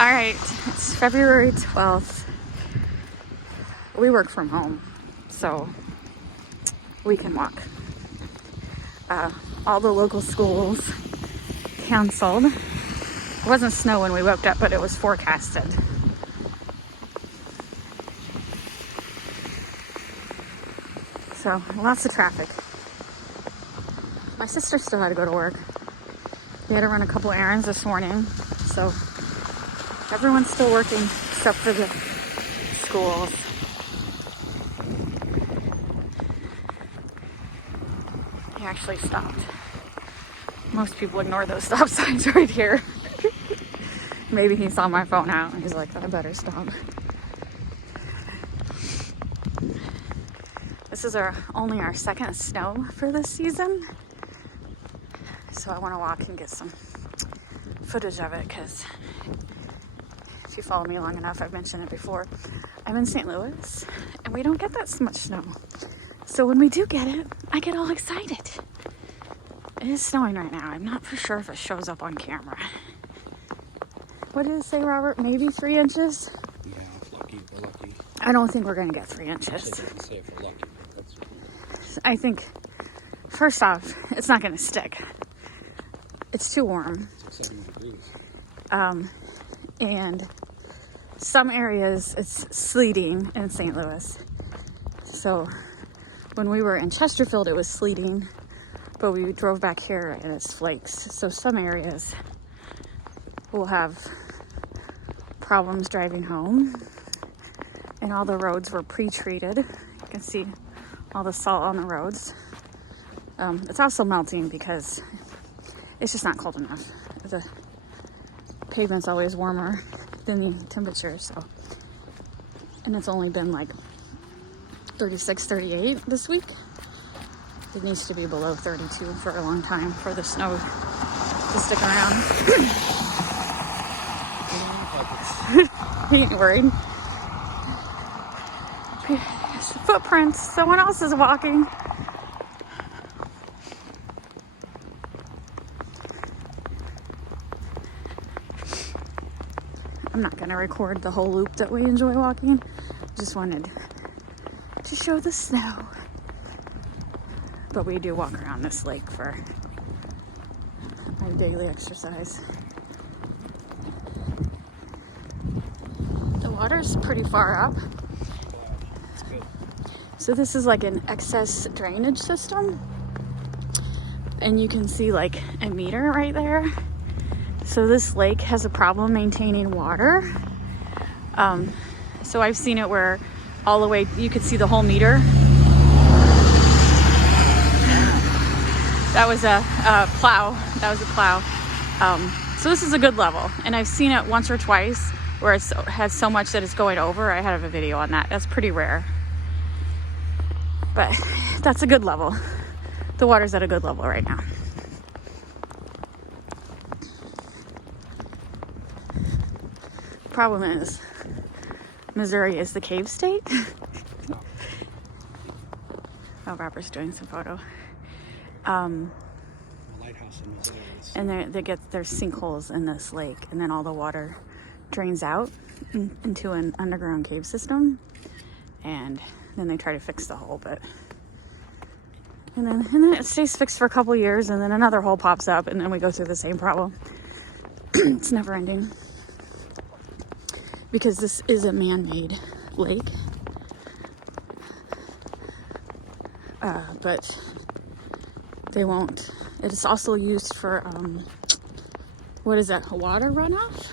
All right, it's February 12th. We work from home, so we can walk. All the local schools canceled. It wasn't snow when we woke up, but it was forecasted. So lots of traffic. My sister still had to go to work. They had to run a couple errands this morning, so everyone's still working except for the schools. He actually stopped. Most people ignore those stop signs right here. Maybe he saw my phone out and he's like, I better stop. This is only our second snow for this season. So I want to walk and get some footage of it because if you follow me long enough, I've mentioned it before. I'm in St. Louis and we don't get that much snow. So when we do get it, I get all excited. It is snowing right now. I'm not for sure if it shows up on camera. What did it say, Robert? Maybe 3 inches? Yeah, lucky, we're lucky. I don't think we're going to get 3 inches. Say if we're lucky. I think, first off, it's not going to stick. It's too warm. 70 degrees. And some areas it's sleeting in St. Louis. So when we were in Chesterfield, it was sleeting, but we drove back here and it's flakes. So some areas will have problems driving home, and all the roads were pre-treated. You can see all the salt on the roads. It's also melting because it's just not cold enough. The pavement's always warmer than the temperature, so. And it's only been like 36, 38 this week. It needs to be below 32 for a long time for the snow to stick around. He ain't worried. Footprints. Someone else is walking. I'm not going to record the whole loop that we enjoy walking. Just wanted to show the snow. But we do walk around this lake for my daily exercise. The water's pretty far up. So this is like an excess drainage system. And you can see like a meter right there. So this lake has a problem maintaining water. So I've seen it where all the way, you could see the whole meter. That was a plow. That was a plow. So this is a good level. And I've seen it once or twice where it has so much that it's going over. I have a video on that. That's pretty rare. But that's a good level. The water's at a good level right now. Problem is, Missouri is the cave state. Oh, Robert's doing some photo. Lighthouse in Missouri. And there's sinkholes in this lake, and then all the water drains out into an underground cave system, and then they try to fix the hole, and then it stays fixed for a couple years, and then another hole pops up, and then we go through the same problem. It's never ending. Because this is a man-made lake. But they won't. It's also used for, what is that, water runoff?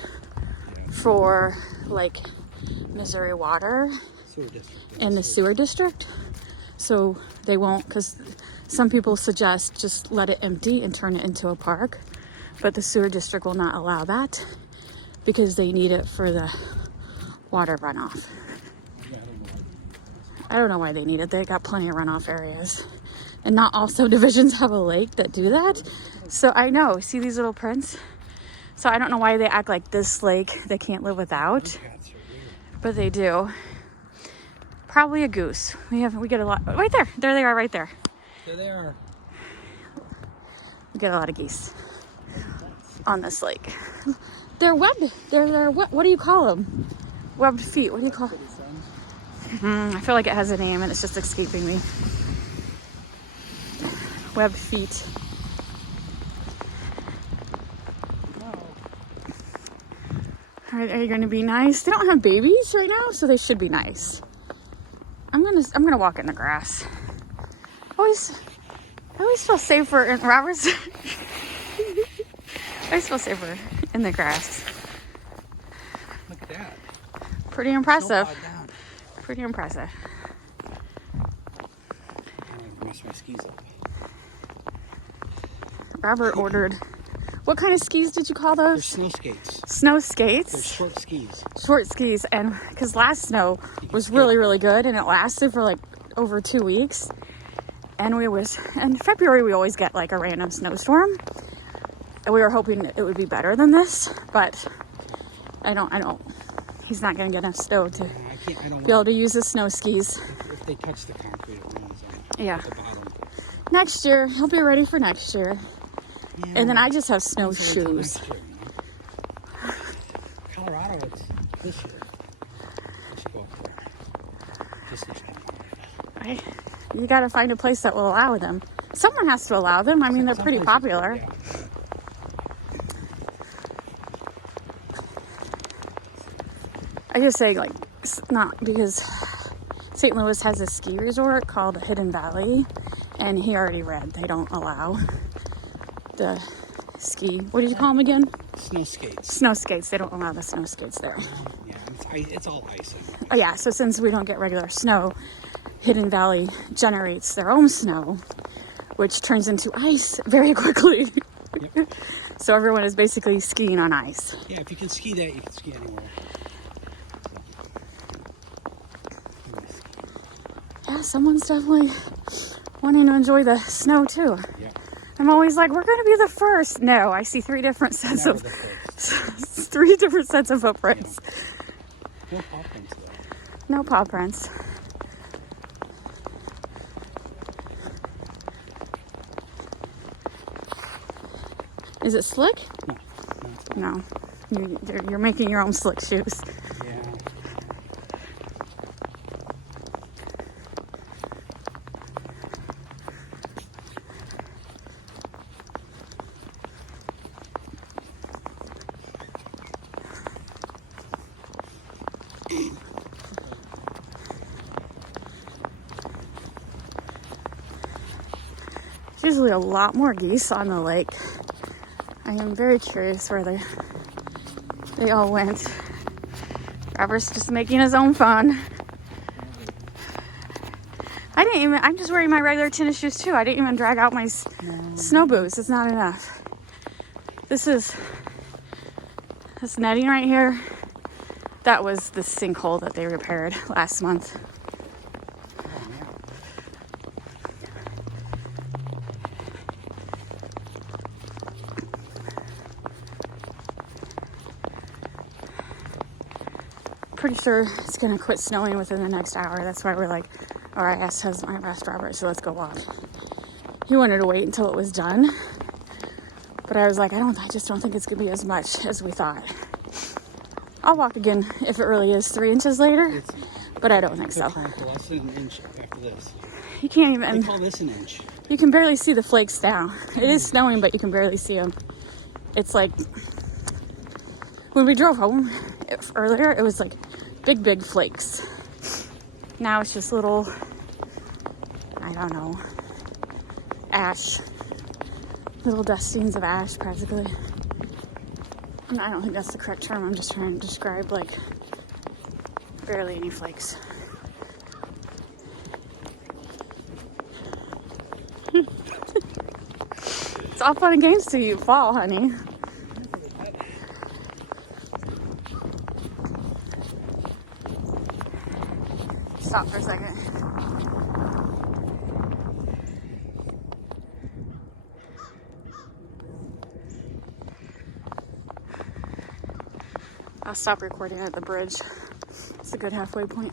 For, like, Missouri Water and the sewer district. So they won't, because some people suggest just let it empty and turn it into a park. But the sewer district will not allow that because they need it for the water runoff. I don't know why they need it. They got plenty of runoff areas. And not all subdivisions have a lake that do that. So I know, see these little prints? So I don't know why they act like this lake they can't live without. But they do. Probably a goose. We get a lot, right there. There they are right there. There they are. We get a lot of geese on this lake. They're webbed. They're what do you call them? Webbed feet. What do you call? I feel like it has a name and it's just escaping me. Webbed feet. Are you going to be nice? They don't have babies right now, so they should be nice. I'm gonna walk in the grass. I always feel safer in Robert's. I always feel safer in the grass. Look at that. Pretty impressive. Snowplowed down. Pretty impressive. I messed my skis up. Robert ordered. What kind of skis did you call They're those? snow skates. Snow They're skates. short skis. Short skis, and because last snow was really good, and it lasted for like over 2 weeks. And in February we always get like a random snowstorm, and we were hoping it would be better than this, but I don't. He's not gonna get enough snow to I don't be able to use his snow skis. If they touch the concrete, it runs Yeah. at the bottom. Next year, he'll be ready for next year. Yeah, And then I just have it's only till snowshoes. next year, you know? Colorado, it's this year. Let's go up there. Just this year. You gotta find a place that will allow them. Someone has to allow them. I mean, they're Some pretty places, popular. yeah. I just say, like, not because St. Louis has a ski resort called Hidden Valley, and he already read they don't allow the ski. What did you call them again? Snow skates. Snow skates. They don't allow the snow skates there. Yeah, it's all ice. Oh, yeah, so since we don't get regular snow, Hidden Valley generates their own snow, which turns into ice very quickly. Yep. So everyone is basically skiing on ice. Yeah, if you can ski that, you can ski anywhere. Yeah, someone's definitely wanting to enjoy the snow too. Yeah. I'm always like, we're going to be the first. No, I see three different sets Never of the first. three different sets of footprints. No paw prints though. No paw prints. Is it slick? No. No. You're making your own slick shoes. Yeah. There's usually a lot more geese on the lake. I am very curious where they all went. Robert's just making his own fun. I'm just wearing my regular tennis shoes too. I didn't even drag out my snow boots. It's not enough. This netting right here, that was the sinkhole that they repaired last month. Pretty sure it's gonna quit snowing within the next hour. That's why we're like, or I asked Robert, so let's go walk. He wanted to wait until it was done, but I was like, I just don't think it's gonna be as much as we thought. I'll walk again if it really is 3 inches later, but I don't think so. Less than an inch after this. You can't They even, call this an inch. you can barely see the flakes now. It is snowing, but you can barely see them. It's like, when we drove home earlier, it was like big flakes. Now it's just little, I don't know, ash, little dustings of ash practically. I don't think that's the correct term. I'm just trying to describe like barely any flakes. It's all fun and games till you fall, honey. Stop for a second. I'll stop recording at the bridge. It's a good halfway point.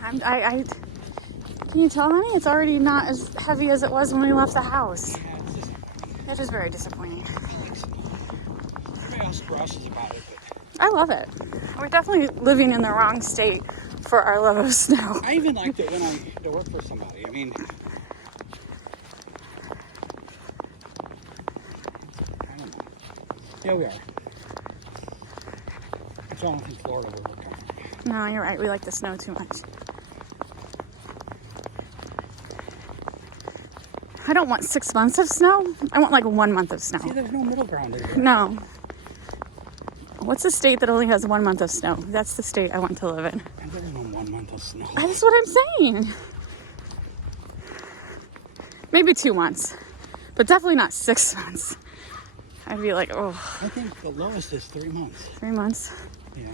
Can you tell, honey? It's already not as heavy as it was when we left the house. Yeah, it's just That is very disappointing. Everybody else grosses about it, but I love it. We're definitely living in the wrong state for our love of snow. I even liked it when I had to work for somebody. I mean, I don't know. Yeah, we are. That's why I don't think Florida will work out. No, you're right. We like the snow too much. I don't want 6 months of snow. I want like 1 month of snow. See, there's no middle ground in there. No. What's the state that only has 1 month of snow? That's the state I want to live in. And there's no 1 month of snow. That's what I'm saying. Maybe 2 months, but definitely not 6 months. I'd be like, oh, I think the lowest is 3 months. 3 months. Yeah.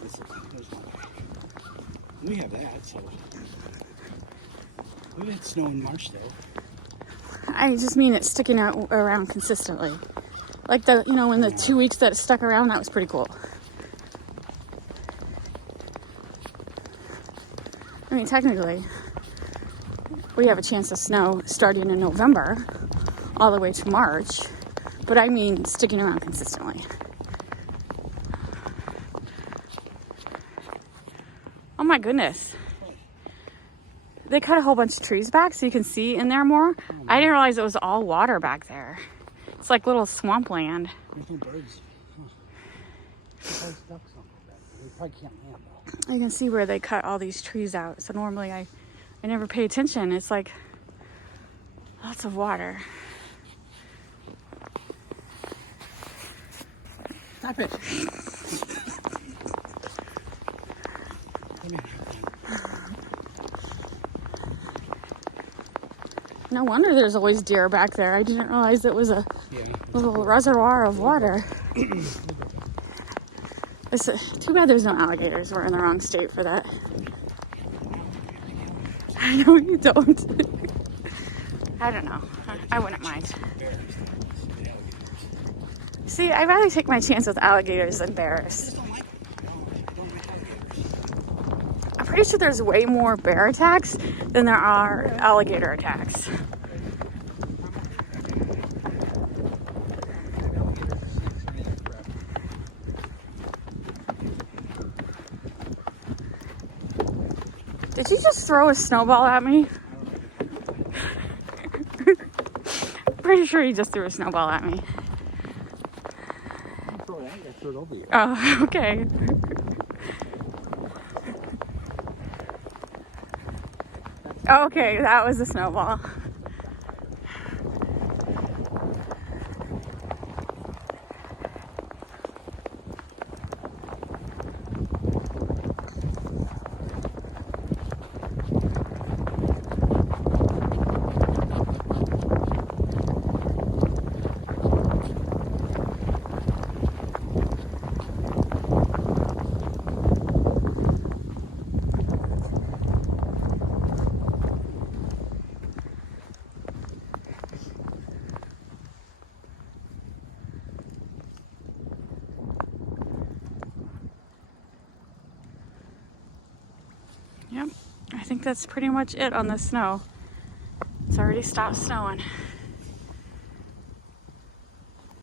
There's no way. We have that, so. We had snow in March, though. I just mean it's sticking out around consistently. Like when the 2 weeks that it stuck around, that was pretty cool. I mean, technically, we have a chance of snow starting in November all the way to March, but I mean sticking around consistently. Oh my goodness. They cut a whole bunch of trees back so you can see in there more. I didn't realize it was all water back there. It's like little swampland. There's no birds. Huh. There's probably stuck something back there. They probably can't land, though. You can see where they cut all these trees out. So normally I never pay attention. It's like lots of water. Stop it. Come here. No wonder there's always deer back there. I didn't realize it was a little reservoir of water. It's too bad there's no alligators. We're in the wrong state for that. I know you don't. I don't know. I wouldn't mind. See, I'd rather take my chance with alligators than bears. I'm pretty sure there's way more bear attacks than there are alligator attacks. Did you just throw a snowball at me? Pretty sure you just threw a snowball at me. I threw it over you. Oh, okay. Okay, that was a snowball. Yep, I think that's pretty much it on the snow. It's already stopped snowing.